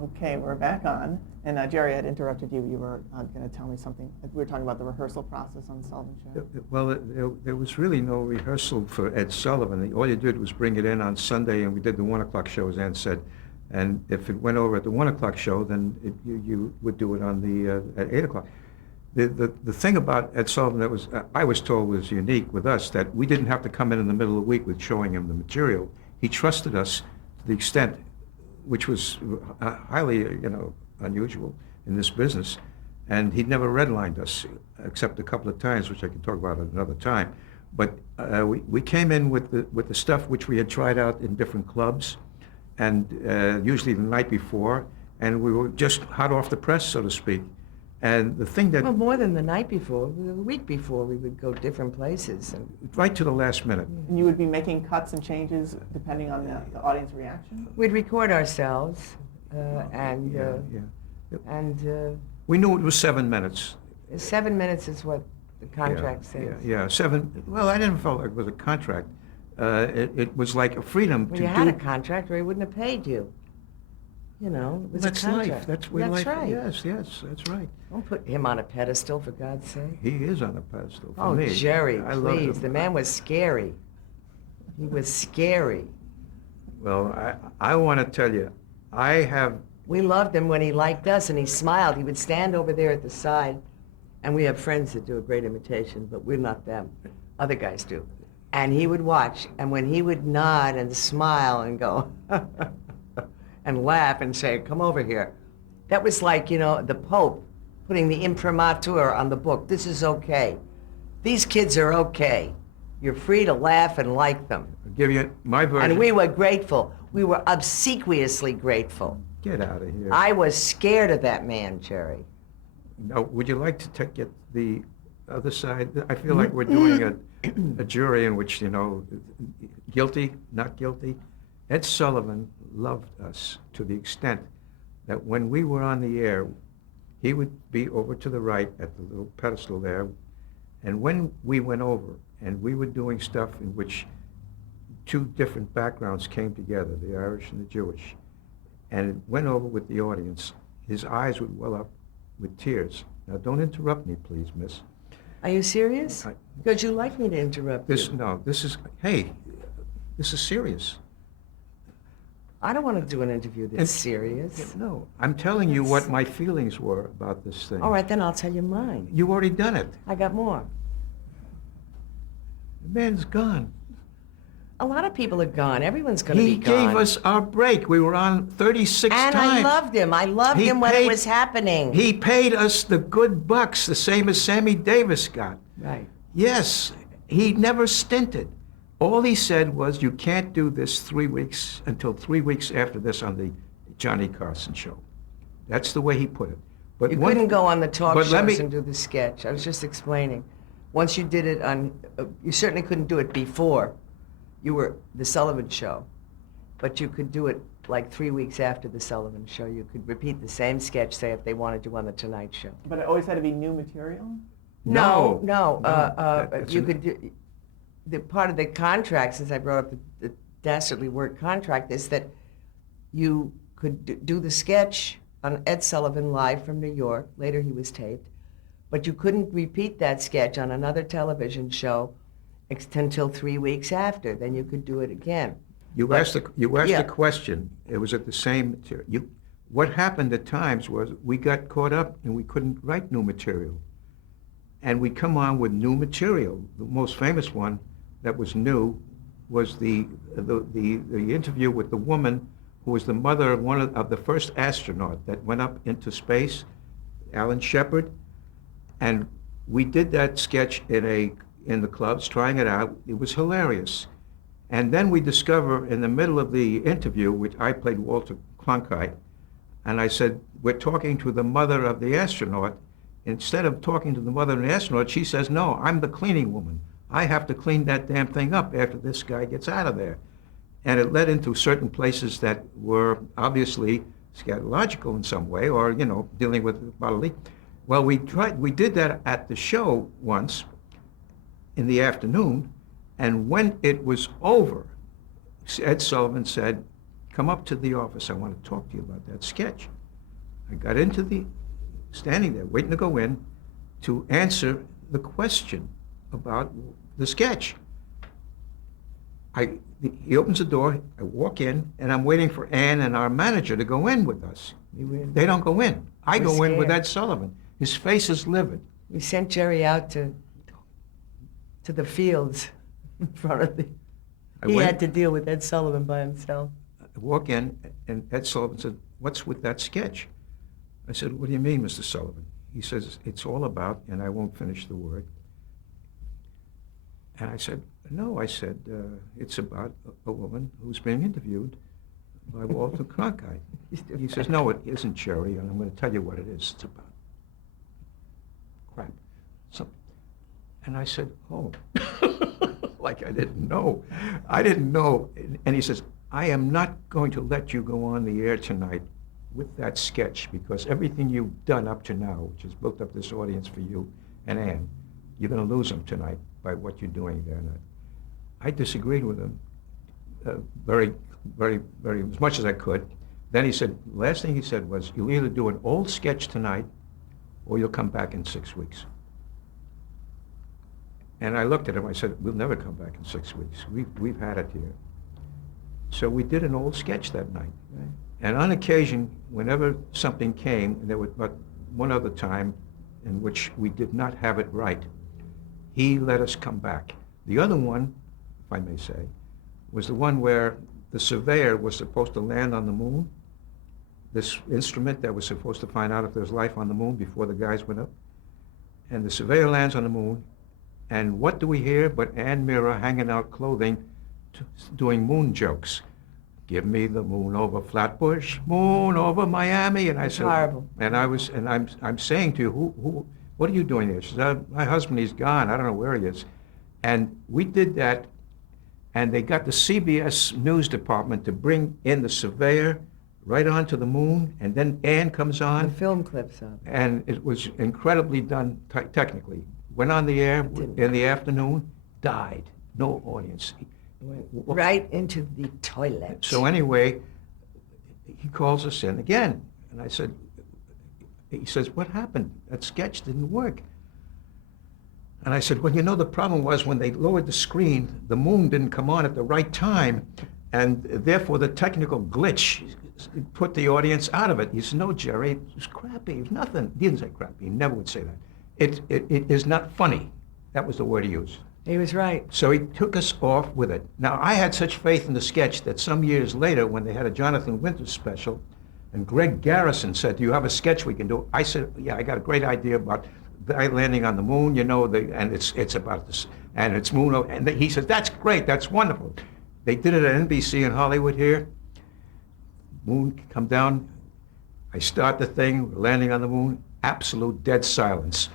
Okay, we're back on. And Jerry, I'd interrupted you. You were going to tell me something. We were talking about the rehearsal process on the Sullivan Show. Well, there was really no rehearsal for Ed Sullivan. All you did was bring it in on Sunday, and we did the 1 o'clock show, as Ann said. And if it went over at the 1 o'clock show, then you would do it on the at 8 o'clock. The thing about Ed Sullivan that was, I was told, was unique with us, that we didn't have to come in the middle of the week with showing him the material. He trusted us to the extent, which was highly, unusual in this business. And he'd never redlined us, except a couple of times, which I can talk about at another time. But we came in with the stuff which we had tried out in different clubs, and usually the night before, and we were just hot off the press, so to speak. And the thing that... Well, more than the night before, the week before, we would go different places. And right to the last minute. And you would be making cuts and changes depending on the audience reaction? we'd record ourselves, and We knew it was 7 minutes. 7 minutes is what the contract says. Yeah, 7, well, I didn't feel like it was a contract. It was like a freedom Well, to you do... had a contract, or he wouldn't have paid you. You know, it was That's a contract. life, that's where life... right. Yes, that's right. Don't put him on a pedestal, for God's sake. He is on a pedestal for Oh, me. Jerry, I love please. him. The man was scary. He was scary. Well, I want to tell you, I have... We loved him when he liked us, and he smiled. He would stand over there at the side, and we have friends that do a great imitation, but we're not them. Other guys do. And he would watch, and when he would nod and smile and go, and laugh and say, come over here, that was like, the Pope putting the imprimatur on the book. This is okay. These kids are okay. You're free to laugh and like them. I'll give you my version. And we were grateful. We were obsequiously grateful. Get out of here. I was scared of that man, Jerry. Now, would you like to get the other side? I feel like we're doing a jury in which, guilty, not guilty. Ed Sullivan loved us to the extent that when we were on the air, he would be over to the right at the little pedestal there, and when we went over and we were doing stuff in which two different backgrounds came together, the Irish and the Jewish, and it went over with the audience, his eyes would well up with tears. Now, don't interrupt me, please, miss. Are you serious? Because you like me to interrupt you. No, this is serious. I don't want to do an interview that's serious. No, I'm telling you what my feelings were about this thing. All right, then I'll tell you mine. You've already done it. I got more. The man's gone. A lot of people are gone. Everyone's going to be He gone. gave us our break. We were on 36 and times. I loved him. I loved him when it was happening. He paid us the good bucks, the same as Sammy Davis got. Right. Yes, he never stinted. All he said was, you can't do this 3 weeks until 3 weeks after this on the Johnny Carson show. That's the way he put it. But You couldn't go on the talk but shows and do the sketch. I was just explaining. Once you did it on, you certainly couldn't do it before you were the Sullivan Show, but you could do it like 3 weeks after the Sullivan Show. You could repeat the same sketch, say, if they wanted you on the Tonight Show. But it always had to be new material? No. You could do, the part of the contract, since I brought up the dastardly word contract, is that you could do the sketch on Ed Sullivan live from New York. Later he was taped. But you couldn't repeat that sketch on another television show until 3 weeks after. Then you could do it again. You asked a question. It was at the same material. What happened at times was we got caught up and we couldn't write new material. And we'd come on with new material. The most famous one that was new was the interview with the woman who was the mother of one of the first astronaut that went up into space, Alan Shepard. And we did that sketch in the clubs, trying it out. It was hilarious. And then we discover in the middle of the interview, which I played Walter Cronkite, and I said, we're talking to the mother of the astronaut. Instead of talking to the mother of the astronaut, she says, no, I'm the cleaning woman. I have to clean that damn thing up after this guy gets out of there. And it led into certain places that were obviously scatological in some way, or, dealing with bodily. Well, we did that at the show once in the afternoon, and when it was over, Ed Sullivan said, come up to the office. I want to talk to you about that sketch. I got standing there, waiting to go in to answer the question about the sketch. He opens the door, I walk in, and I'm waiting for Ann and our manager to go in with us. They don't go in. I We're go in with scared. Ed Sullivan. His face is livid. We sent Jerry out to the fields in front of the... He had to deal with Ed Sullivan by himself. I walk in, and Ed Sullivan said, "What's with that sketch?" I said, "What do you mean, Mr. Sullivan?" He says, "It's all about," and I won't finish the word. And I said, "No," I said, "it's about a woman who's being interviewed by Walter Cronkite." He says, "No, it isn't, Jerry, and I'm going to tell you what it is. It's about crap." And I said, "Oh," like I didn't know. I didn't know. And he says, "I am not going to let you go on the air tonight with that sketch, because everything you've done up to now, which has built up this audience for you and Ann, you're going to lose them tonight by what you're doing there." And I disagreed with him very, very, very, as much as I could. Then he said, last thing he said was, "You'll either do an old sketch tonight or you'll come back in 6 weeks." And I looked at him, I said, "We'll never come back in 6 weeks. We've had it here." So we did an old sketch that night. Right. And on occasion, whenever something came, and there was but one other time in which we did not have it right, he let us come back. The other one, if I may say, was the one where the surveyor was supposed to land on the moon, this instrument that was supposed to find out if there's life on the moon before the guys went up. And the surveyor lands on the moon, and what do we hear but Ann Meara hanging out clothing, doing moon jokes. "Give me the moon over Flatbush, moon over Miami." And I said, horrible. And I'm saying to you, who, what are you doing here? She said, "My husband, he's gone. I don't know where he is." And we did that, and they got the CBS News Department to bring in the surveyor right onto the moon, and then Ann comes The on, film clips of it. and it was incredibly done technically. Went on the air in the afternoon, died, no audience. Went right into the toilet. So anyway, he calls us in again, and I said, he says, "What happened? That sketch didn't work." And I said, "Well, you know, the problem was when they lowered the screen, the moon didn't come on at the right time, and therefore the technical glitch put the audience out of it." He said, "No, Jerry, it was crappy. It was nothing." He didn't say crappy. He never would say that. It is not funny. That was the word he used. He was right. So he took us off with it. Now, I had such faith in the sketch that some years later, when they had a Jonathan Winters special, and Greg Garrison said, "Do you have a sketch we can do?" I said, "Yeah, I got a great idea about the guy landing on the moon, you know, and it's about this, and it's moon." And he said, "That's great, that's wonderful." They did it at NBC in Hollywood here. Moon come down. I start the thing, we're landing on the moon. Absolute dead silence.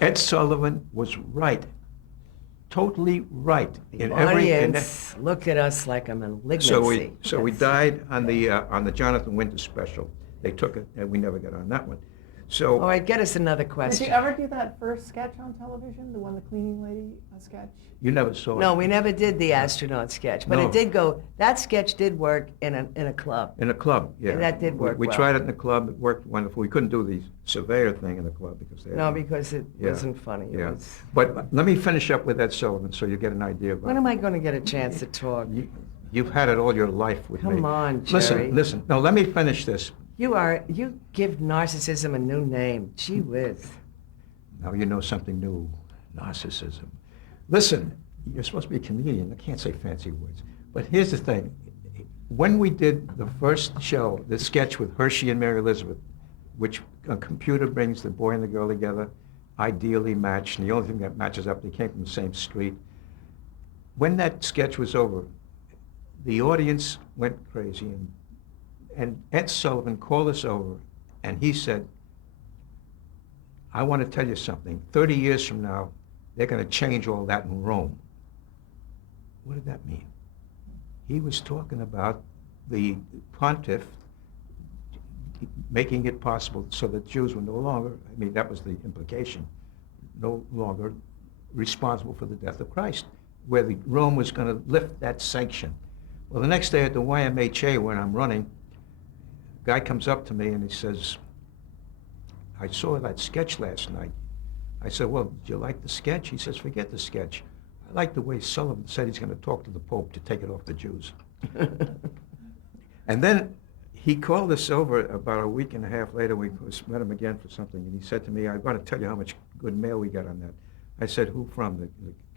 Ed Sullivan was right. Totally right. The audience looked at us like a malignancy. So we died on the Jonathan Winters special. They took it, and we never got on that one. So All right, get us another Did question. you ever do that first sketch on television, the one, the cleaning lady sketch? you never saw it. No, we never did the astronaut sketch, but No. it did go, that sketch did work in a club. In a club, yeah. That did work We well. tried it in the club. It worked wonderful. We couldn't do the surveyor thing in the club because they had... No, because it Yeah. wasn't funny. It Yeah. was, But let me finish up with Ed Sullivan so you get an idea about when am I going to get a chance to talk? You've had it all your life with me. Come on, Jerry. Listen. No, let me finish this. You give narcissism a new name. Gee whiz. Now you know something new. Narcissism. Listen, you're supposed to be a comedian. I can't say fancy words. But here's the thing. When we did the first show, the sketch with Hershey and Mary Elizabeth, which a computer brings the boy and the girl together, ideally matched, and the only thing that matches up, they came from the same street. When that sketch was over, the audience went crazy, and Ed Sullivan called us over, and he said, "I want to tell you something. 30 years from now, they're going to change all that in Rome." What did that mean? He was talking about the pontiff making it possible so that Jews were no longer, I mean, that was the implication, no longer responsible for the death of Christ, where Rome was going to lift that sanction. Well, the next day at the YMHA when I'm running, a guy comes up to me and he says, I saw that sketch last night. I said, well, did you like the sketch? He says, forget the sketch. I like the way Sullivan said he's going to talk to the Pope to take it off the Jews. And then he called us over about a week and a half later. We met him again for something, and he said to me, I want to tell you how much good mail we got on that. I said, who from? The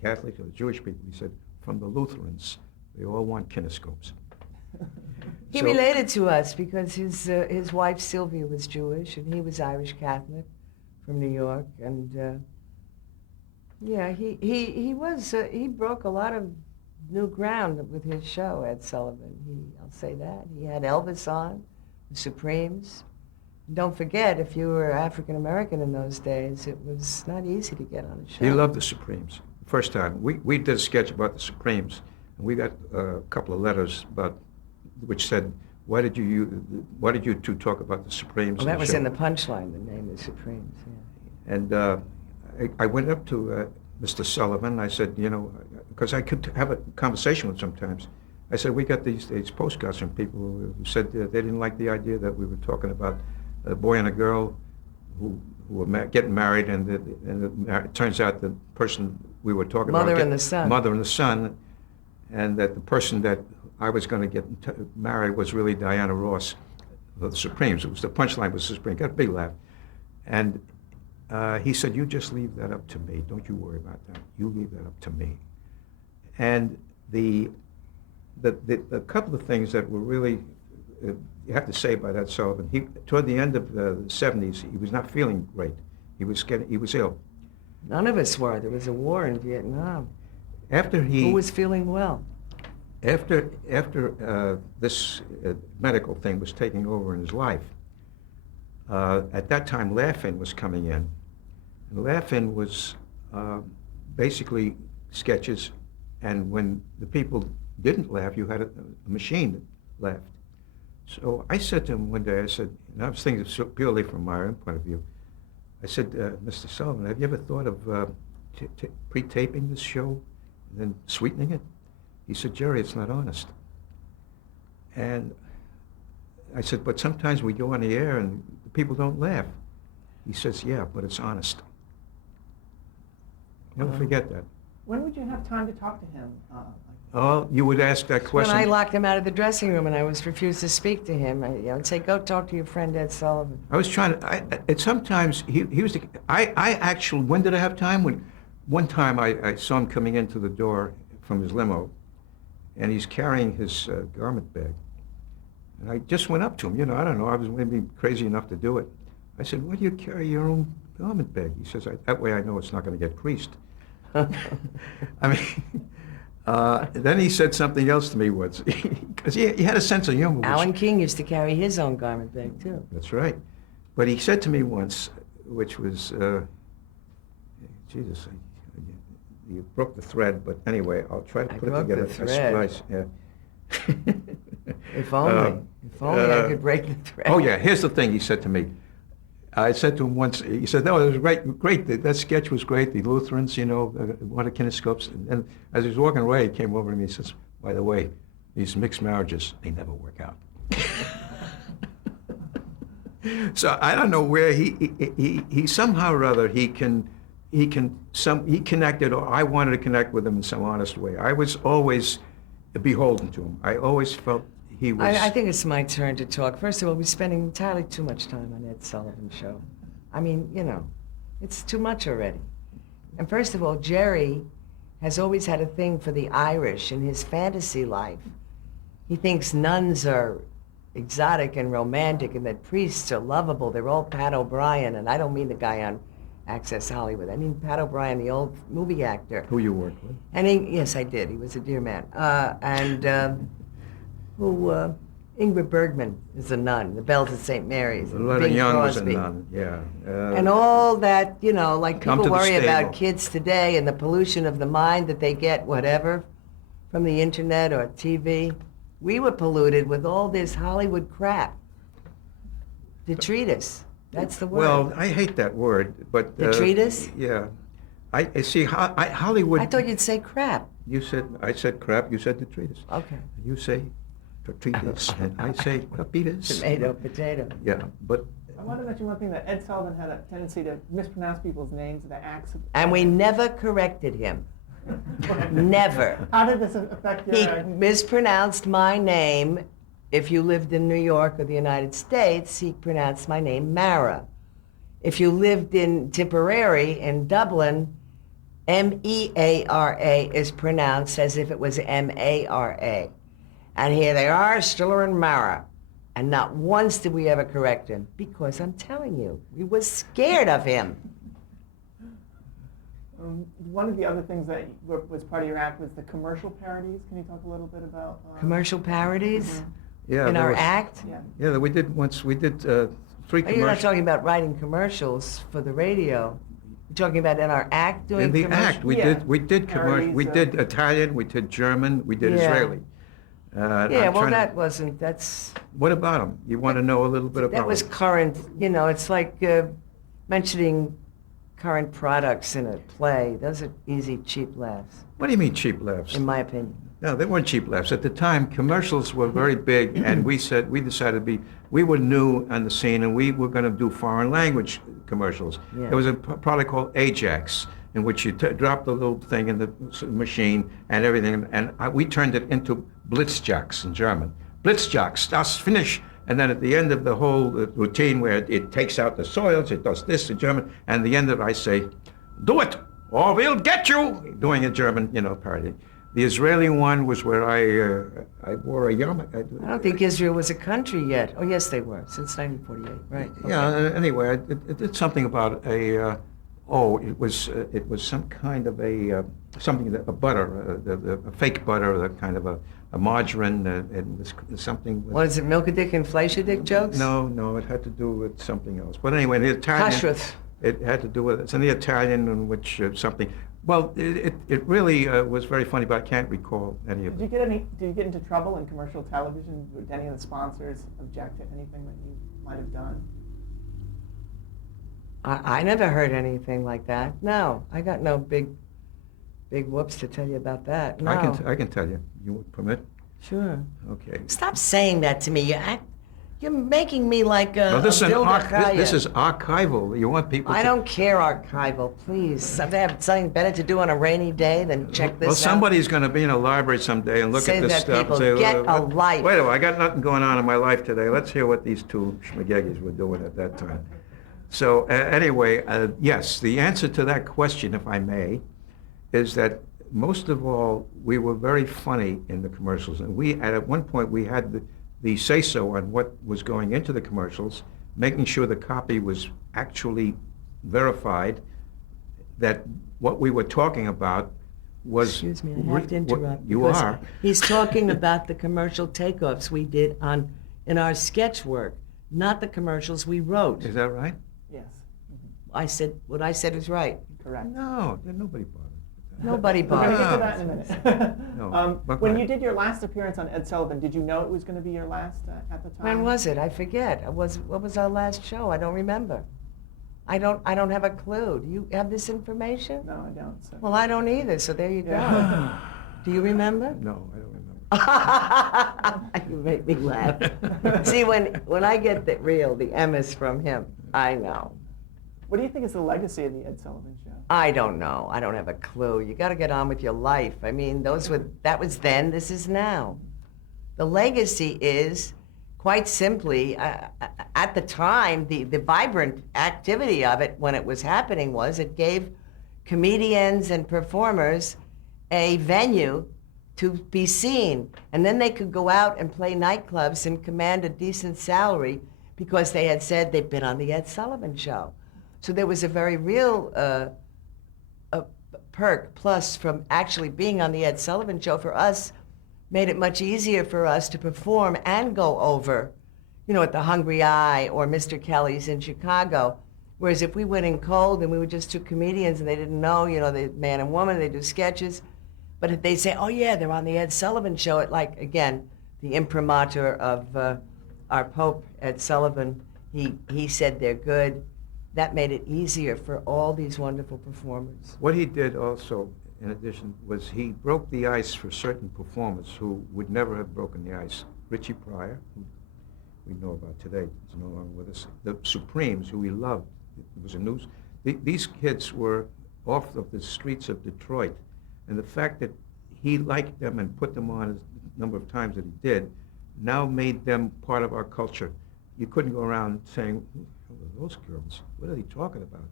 Catholics or the Jewish people? He said, from the Lutherans. They all want kinescopes. He So- related to us because his wife Sylvia was Jewish and he was Irish Catholic from New York, and yeah, he broke a lot of new ground with his show, Ed Sullivan. I'll say that. He had Elvis on, the Supremes. Don't forget, if you were African American in those days, it was not easy to get on a show. He loved the Supremes. First time. We did a sketch about the Supremes, and we got a couple of letters which said, why did you two talk about the Supremes? Well, that was show? in the punchline, the name of Supremes, yeah. And I went up to Mr. Sullivan. I said, because I could have a conversation with him sometimes. I said, we got these postcards from people who said they didn't like the idea that we were talking about a boy and a girl who were getting married, and it turns out the person we were talking about... Mother and the son. Mother and the son, and that the person that I was going to get married was really Diana Ross of the Supremes. It was the punchline was the Supremes. Got a big laugh. And he said, you just leave that up to me. Don't you worry about that. You leave that up to me. And the couple of things that were really, you have to say about Ed Sullivan, toward the end of the 70s, he was not feeling great. He was ill. None of us were. There was a war in Vietnam. Who was feeling well? After this medical thing was taking over in his life, at that time Laugh-In was coming in. And Laugh-In was basically sketches, and when the people didn't laugh, you had a machine that laughed. So I said to him one day, I said, and I was thinking purely from my own point of view, I said, Mr. Sullivan, have you ever thought of pre-taping this show and then sweetening it? He said, Jerry, it's not honest. And I said, but sometimes we go on the air and the people don't laugh. He says, yeah, but it's honest. Never forget that. When would you have time to talk to him? Oh, you would ask that question. When I locked him out of the dressing room and I was refused to speak to him, I would say, go talk to your friend Ed Sullivan. I was trying to, sometimes he was, I actually, when did I have time? One time I saw him coming into the door from his limo, and he's carrying his garment bag. And I just went up to him, I don't know, I was maybe crazy enough to do it. I said, why do you carry your own garment bag? He says, that way I know it's not going to get creased. I mean, then he said something else to me once, because he had a sense of humor. Alan King used to carry his own garment bag, too. That's right. But he said to me once, which was, Jesus, you broke the thread, but anyway, I'll try to put it together. The thread. Nice, yeah. If only I could break the thread. Oh yeah, here's the thing he said to me. I said to him once, he said, no, it was great. That sketch was great. The Lutherans, wanted kinescopes. And as he was walking away, he came over to me and says, by the way, these mixed marriages, they never work out. So I don't know where he somehow or other, he connected, or I wanted to connect with him in some honest way. I was always beholden to him. I always felt he was... I think it's my turn to talk. First of all, we're spending entirely too much time on Ed Sullivan's show. I mean, it's too much already. And first of all, Jerry has always had a thing for the Irish in his fantasy life. He thinks nuns are exotic and romantic and that priests are lovable. They're all Pat O'Brien, and I don't mean the guy on Access Hollywood. I mean Pat O'Brien, the old movie actor. Who you worked with? And yes, I did. He was a dear man. Ingrid Bergman is a nun. The Bells of St. Mary's. Loretta Bing Young Crosby. was a nun, yeah. And all that, like Come people to the worry about stable. kids today and the pollution of the mind that they get, whatever, from the internet or TV. We were polluted with all this Hollywood crap. Detritus. That's the word. Well, I hate that word, but... Detritus? Yeah. I see, Hollywood... I thought you'd say crap. You said, I said crap, you said detritus. Okay. You say detritus, and I say crapitas. Tomato, potato. Yeah, but I want to mention one thing, that Ed Sullivan had a tendency to mispronounce people's names, the acts. And we never corrected him. Never. How did this affect He your... mispronounced my name. If you lived in New York or the United States, he pronounced my name Meara. If you lived in Tipperary in Dublin, M-E-A-R-A is pronounced as if it was M-A-R-A. And here they are, Stiller and Meara. And not once did we ever correct him, because I'm telling you, we were scared of him. One of the other things that was part of your act was the commercial parodies. Can you talk a little bit about... Commercial parodies yeah, in there our was- act? Yeah. Yeah, we did 3 Oh, you're not commercials. talking about writing commercials for the radio. You're talking about in our act doing In the commercials? act, we Yeah. did commercial, we Parodies, did Italian, we did German, we did Yeah. Israeli. Yeah, I'm well, trying to- that's, What about them? You want to know a little bit about that was them? current, it's like mentioning current products in a play. Those are easy, cheap laughs, What do you mean cheap laughs? in my opinion. No, they weren't cheap laughs. At the time, commercials were very big, and we decided we were new on the scene, and we were going to do foreign language commercials. Yeah. There was a product called Ajax, in which you drop the little thing in the machine and everything, and we turned it into Blitzjacks in German. Blitzjacks, das finish. And then at the end of the whole routine, where it takes out the soils, it does this in German, and at the end of it, I say, do it, or we'll get you, doing a German, parody. The Israeli one was where I wore a yarmulke. I don't think Israel was a country yet. Oh, yes, they were, since 1948, right. Okay. Yeah, anyway, it did something about it was some kind of a butter, a fake butter, a kind of a margarine, and was something. What is it, Milk-a-Dick and Fleisch-a-Dick jokes? No, it had to do with something else. But anyway, the Italian. Kashrut. It had to do with, it's in the Italian, in which something. Well, it really was very funny, but I can't recall any of Did it. you get into trouble in commercial television? Did any of the sponsors object to anything that you might have done? I never heard anything like that. No, I got no big whoops to tell you about that. No. I can tell you. You would permit? Sure. Okay. Stop saying that to me. You're making me like a, No, this a is Bill DeChaya. this is archival. You want people. I to, don't care, archival, please. If they have something better to do on a rainy day than check this Well, out. somebody's going to be in a library someday and look Say at this that, stuff people. and say, Get a what- life." Wait a minute, I got nothing going on in my life today. Let's hear what these two schmageggies were doing at that time. So anyway, yes, the answer to that question, if I may, is that most of all, we were very funny in the commercials. And at one point, we had the say-so on what was going into the commercials, making sure the copy was actually verified, that what we were talking about was... Excuse me, I have to interrupt. You because are. He's talking about the commercial takeoffs we did in our sketch work, not the commercials we wrote. Is that right? Yes. What I said is right. Correct. No, nobody bothered. Nobody We're going to bothered. get to that in a minute. No, but go When ahead. you did your last appearance on Ed Sullivan, did you know it was going to be your last at the time? When was it? I forget. What was our last show? I don't remember. I don't have a clue. Do you have this information? No, I don't. So. Well, I don't either, so there you go. Yeah. Do you remember? No, I don't remember. You make me laugh. See, when I get the M is from him, I know. What do you think is the legacy of the Ed Sullivan Show? I don't know. I don't have a clue. You got to get on with your life. I mean, that was then, this is now. The legacy is, quite simply, at the time, the vibrant activity of it when it was happening was it gave comedians and performers a venue to be seen. And then they could go out and play nightclubs and command a decent salary because they had said they'd been on the Ed Sullivan Show. So there was a very real perk plus from actually being on the Ed Sullivan Show for us, made it much easier for us to perform and go over, at the Hungry Eye or Mr. Kelly's in Chicago. Whereas if we went in cold and we were just two comedians and they didn't know, the man and woman, they do sketches. But if they say, oh yeah, they're on the Ed Sullivan Show, it again, the imprimatur of our Pope, Ed Sullivan, he said they're good. That made it easier for all these wonderful performers. What he did also, in addition, was he broke the ice for certain performers who would never have broken the ice. Richie Pryor, who we know about today, is no longer with us. The Supremes, who we loved. It was a news. These kids were off of the streets of Detroit, and the fact that he liked them and put them on a number of times that he did now made them part of our culture. You couldn't go around saying, "Who are those girls? What are they talking about?"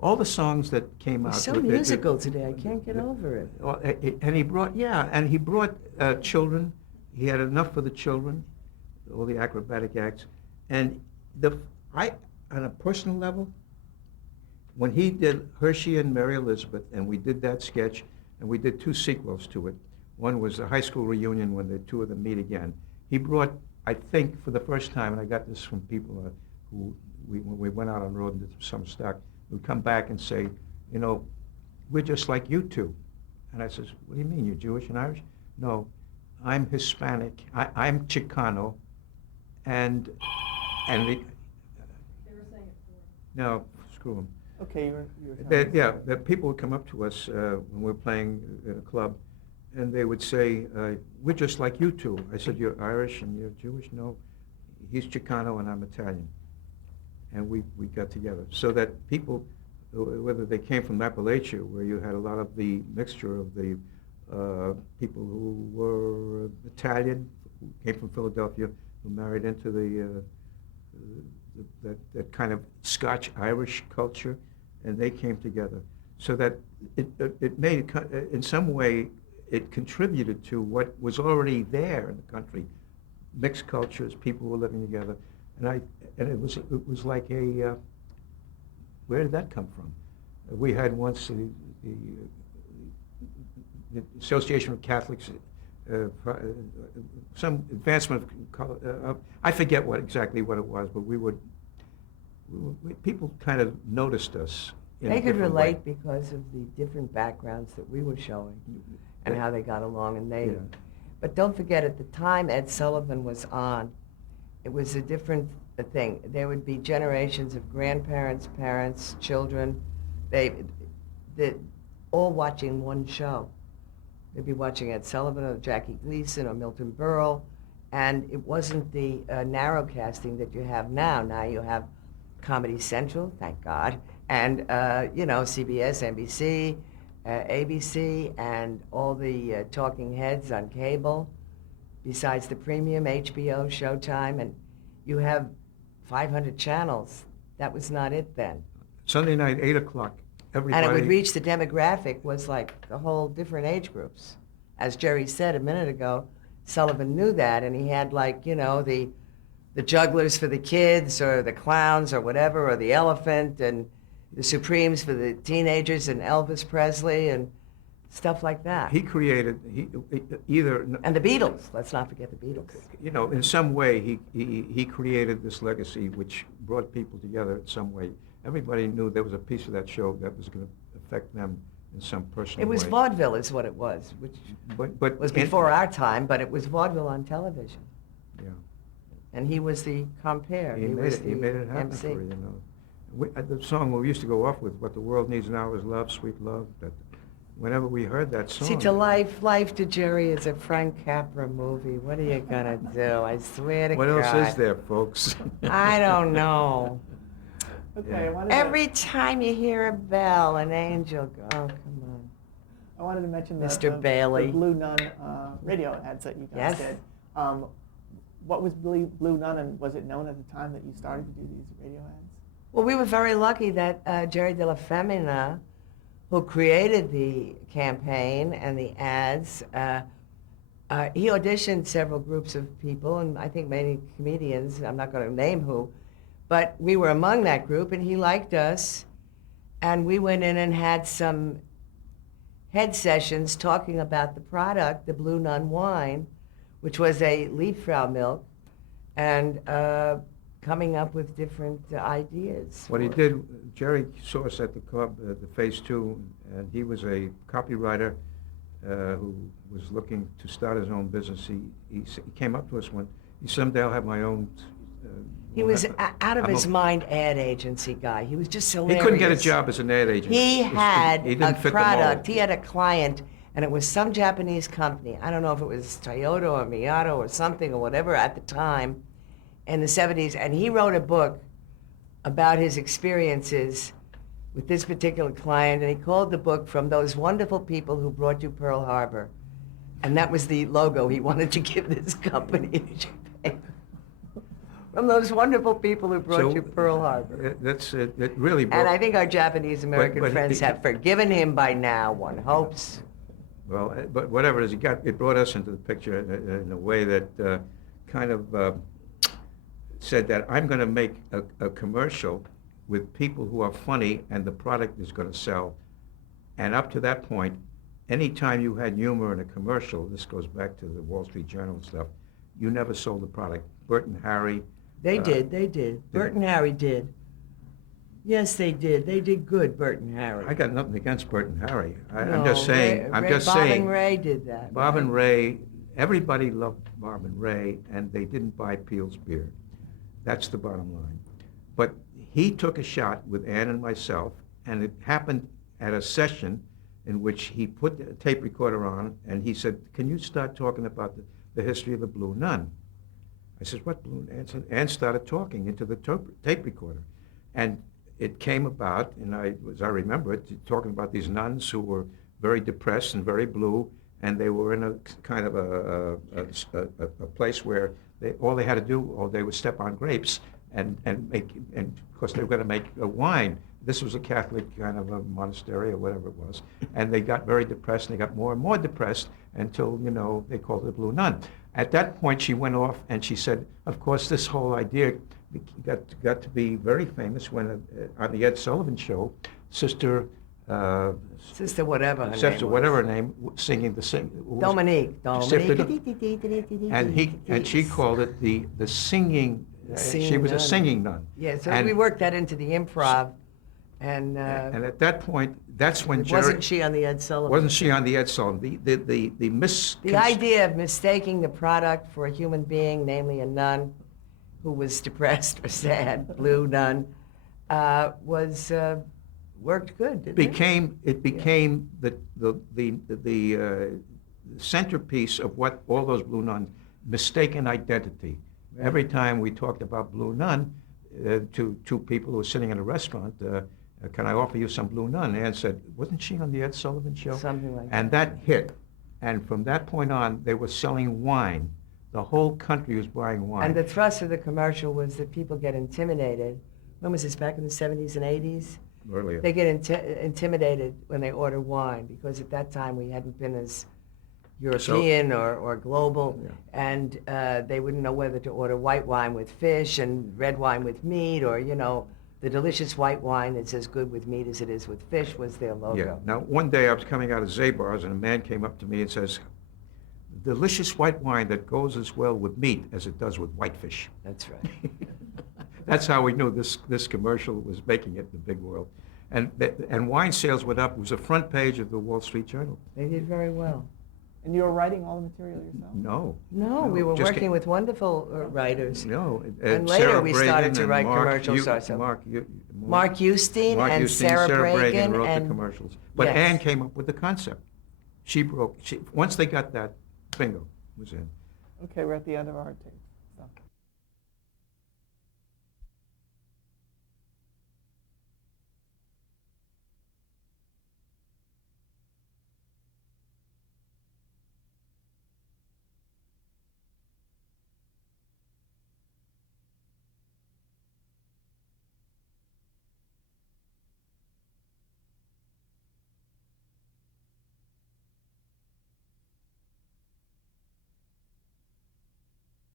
All the songs that came out. He's so musical today. I can't get over it. And he brought, and he brought children. He had enough for the children, all the acrobatic acts. And on a personal level, when he did Hershey and Mary Elizabeth, and we did that sketch, and we did 2 sequels to it. One was the high school reunion when the 2 of them meet again. He brought, I think, for the first time, and I got this from people who, when we went out on the road and did some stock, would come back and say, you know, we're just like you two. And I says, what do you mean, you're Jewish and Irish? No, I'm Hispanic, I'm Chicano, and the... They were saying it for No, screw them. Okay, you were that people would come up to us when we're playing in a club, and they would say, we're just like you two. I said, you're Irish and you're Jewish? No, he's Chicano and I'm Italian. And we got together. So that people, whether they came from Appalachia, where you had a lot of the mixture of the people who were Italian, who came from Philadelphia, who married into that kind of Scotch-Irish culture, and they came together. So that it made, in some way, it contributed to what was already there in the country. Mixed cultures, people were living together. And it was like a, where did that come from? We had once the Association of Catholics, some advancement of, I forget exactly what it was, but people kind of noticed us. They could relate because of the different backgrounds that we were showing and how they got along. But don't forget, at the time Ed Sullivan was on, it was a different thing. There would be generations of grandparents, parents, children, they all watching one show. They'd be watching Ed Sullivan or Jackie Gleason or Milton Berle, and it wasn't the narrow casting that you have now. Now you have Comedy Central, thank God, and CBS, NBC, ABC, and all the talking heads on cable, besides the premium, HBO, Showtime, and you have 500 channels. That was not it then. Sunday night, 8 o'clock, everybody... And it would reach the demographic was like the whole different age groups. As Jerry said a minute ago, Sullivan knew that, and he had the jugglers for the kids, or the clowns, or whatever, or the elephant, and the Supremes for the teenagers, and Elvis Presley, and stuff like that. He created, either... And the Beatles, let's not forget the Beatles. You know, in some way, he created this legacy which brought people together in some way. Everybody knew there was a piece of that show that was going to affect them in some personal way. It was vaudeville is what it was, which was before our time, but it was vaudeville on television. Yeah. And he was the compere. He made it happen MC. for you, you know. The song we used to go off with, "What the World Needs Now Is Love, Sweet Love," that whenever we heard that song... See, life to Jerry is a Frank Capra movie. What are you gonna do? I swear to God. What else is there, folks? I don't know. Okay, Yeah. Every time you hear a bell, an angel go, oh, come on. I wanted to mention Mr. Bailey. the Blue Nun radio ads that you guys Yes. did. What was Blue Nun, and was it known at the time that you started to do these radio ads? Well, we were very lucky that Jerry De La Femina, who created the campaign and the ads, he auditioned several groups of people, and I think many comedians, I'm not going to name who, but we were among that group, and he liked us, and we went in and had some head sessions talking about the product, the Blue Nun wine, which was a Liebfrau milk, and coming up with different ideas. What he did, Jerry saw us at the club, the Phase 2, and he was a copywriter who was looking to start his own business. He came up to us he said, someday I'll have my own He was out of his mind ad agency guy. He was just He hilarious. couldn't get a job as an ad agent. He He had didn't a fit the mold. product. He had a client, and it was some Japanese company. I don't know if it was Toyota or Meara or something or whatever at the time in the 70s. And he wrote a book about his experiences with this particular client, and he called the book From Those Wonderful People Who Brought You Pearl Harbor. And that was the logo he wanted to give this company in Japan. From those wonderful people who brought you Pearl Harbor. It really broke. And I think our Japanese-American but friends he- have forgiven him by now, one hopes. Well, but whatever it is, it brought us into the picture in a way that kind of said that I'm going to make a commercial with people who are funny and the product is going to sell. And up to that point, anytime you had humor in a commercial, this goes back to the Wall Street Journal stuff, you never sold the product. Bert and Harry. They did. Bert and Harry did. Yes, they did. They did good, Bert and Harry. I got nothing against Bert and Harry. I'm No, just saying. Bob and Ray did that. Bob and Ray, everybody loved Bob and Ray, and they didn't buy Peel's beer. That's the bottom line. But he took a shot with Ann and myself, and it happened at a session in which he put the tape recorder on, and he said, "Can you start talking about the history of the Blue Nun?" I said, "What Blue Nun?" Ann started talking into the tape recorder. And it came about, and as I remember it, talking about these nuns who were very depressed and very blue, and they were in a kind of a place where all they had to do all day was step on grapes and of course they were going to make wine. This was a Catholic kind of a monastery or whatever it was, and they got very depressed, and they got more and more depressed until, they called it a Blue Nun. At that point, she went off and she said, of course, this whole idea got to be very famous when on the Ed Sullivan Show, Sister whatever her Sister name whatever was. her name, singing the sing. Dominique. And she called it the singing. She was a singing nun. Yeah, so And- we worked that into the improv, and And at that point, that's when Jerry. wasn't she on the Ed Sullivan? Wasn't she on the Ed Sullivan? The idea of mistaking the product for a human being, namely a nun who was depressed or sad, blue nun, was worked good, didn't It became the centerpiece of what all those Blue Nuns, mistaken identity. Right. Every time we talked about Blue Nun to two people who were sitting in a restaurant, can I offer you some Blue Nun? Ann said, wasn't she on the Ed Sullivan Show? Something like that. And that hit. And from that point on, they were selling wine. The whole country was buying wine. And the thrust of the commercial was that people get intimidated. When was this, back in the 70s and 80s? Earlier. They get intimidated when they order wine, because at that time we hadn't been as European or global, Yeah. and they wouldn't know whether to order white wine with fish and red wine with meat, or, the delicious white wine that's as good with meat as it is with fish was their logo. Yeah. Now, one day I was coming out of Zabar's, and a man came up to me and says, delicious white wine that goes as well with meat as it does with whitefish. That's right. That's how we knew this commercial was making it in the big world. And wine sales went up. It was the front page of the Wall Street Journal. They did very well. And you were writing all the material yourself? No, we were just working with wonderful writers. No. And later Sarah we started Bragan to and write Mark commercials Eu- ourselves. Mark Eustine Mark and Eustine, Sarah Bragan Bragan wrote and the commercials. But yes. Ann came up with the concept. Once they got that, bingo, was in. Okay, we're at the end of our tape.